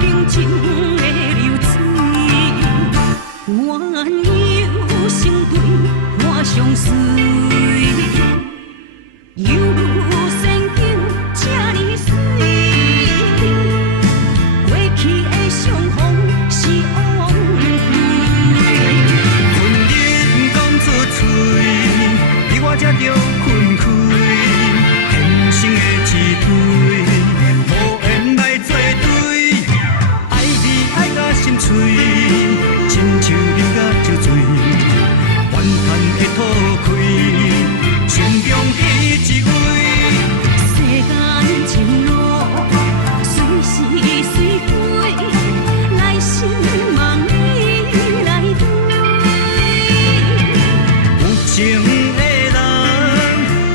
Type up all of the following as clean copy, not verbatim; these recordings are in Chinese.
冰情的流水，愿有成对伴相随。犹如仙境这呢水，过去的相逢是枉费。婚姻讲出嘴，你我才着分开，天生的一对。 心碎，亲像饮甲酒醉，怨叹会吐开，心中彼一位。世间情路随时随飞，来生梦里来对。有情的人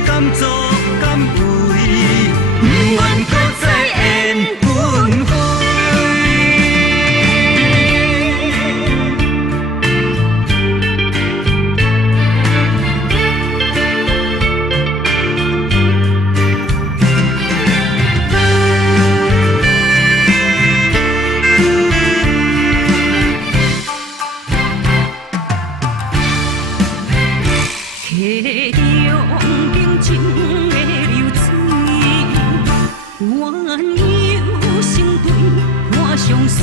敢做敢为，不愿搁再缘分开。 溪中冰情的流水，愿有成对伴相随。